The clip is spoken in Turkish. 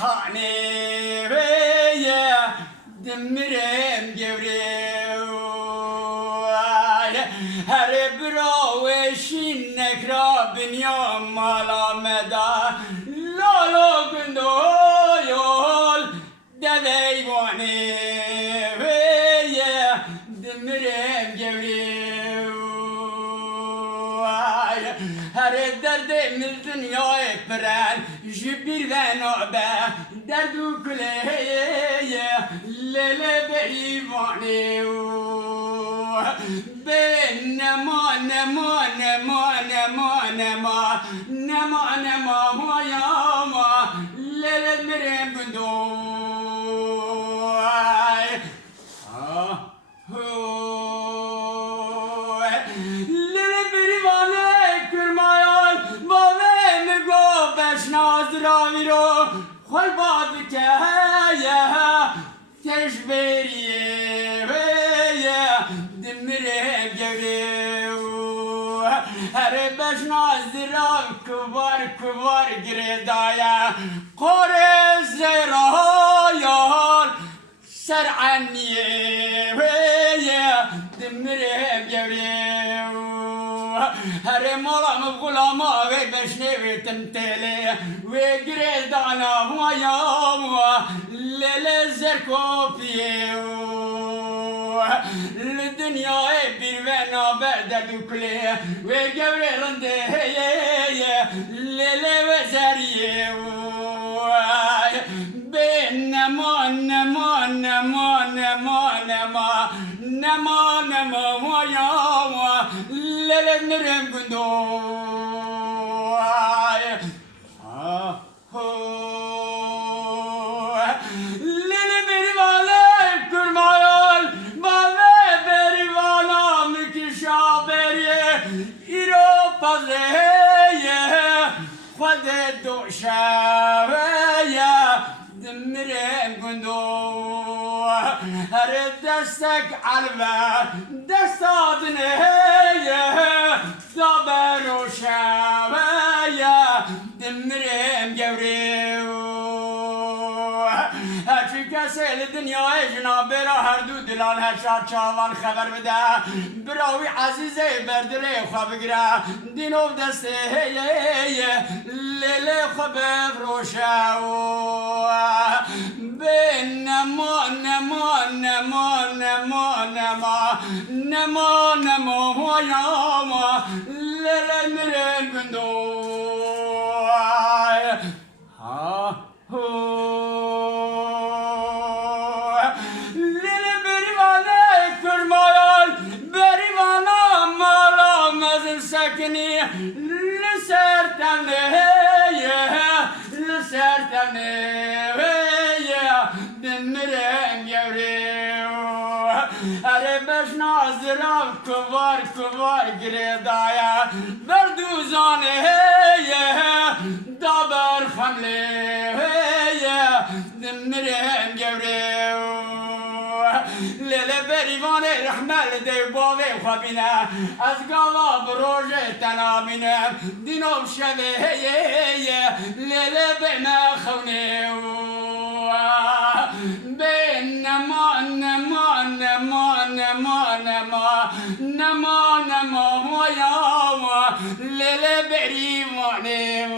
hane ve demirem gevrev her bro eşin nekra dünya malameda lolo gündo yol deveyvane ve demirem gevrev her derdimiz dünyayı peren jibir ve nabe derdu kuleye lele beyvane ben nema nema nema nema nema nema nema mayama lele mirem gündo Nazraviro kolbad kaya teşberiye ve dimre gevrev her beş nazrav kuvar giredaya kore zerayal seraniye ve dimre gevrev her malam gulama ve beşne ve temtele ve giredana mayam lele zerkopiye dünyaya bir ve naber derdükle ve gevrelinde lele ve zeriye ben nema nema nema nema nema nema nema mayam lele nerem gündo lele beri vale kurmayal vale beri vana mükişa beri iro pazeye khode doşaveye demirem gündo her destek alve destadine zaber o şaveye demirem gevrev her kesel dünyaya cenab-ı her du dilal her çavan haber bide bravi azize berdile xabgira dinov deste lele xaber roşav ben nema nema nema nema nema nema nema hoyama lele miren gündo lele berivane kurmayal berivana malamazın sakini lisertemne demirem gevrev her beş nazrav kuvar giredaya berduzane daber hamle demirem gevrev lele berivane rahmel dev bave xabine az gala proje tenabine dinov şeve lele bena xavnev ben nema nema nema nema nema nema nema mayama lele berivane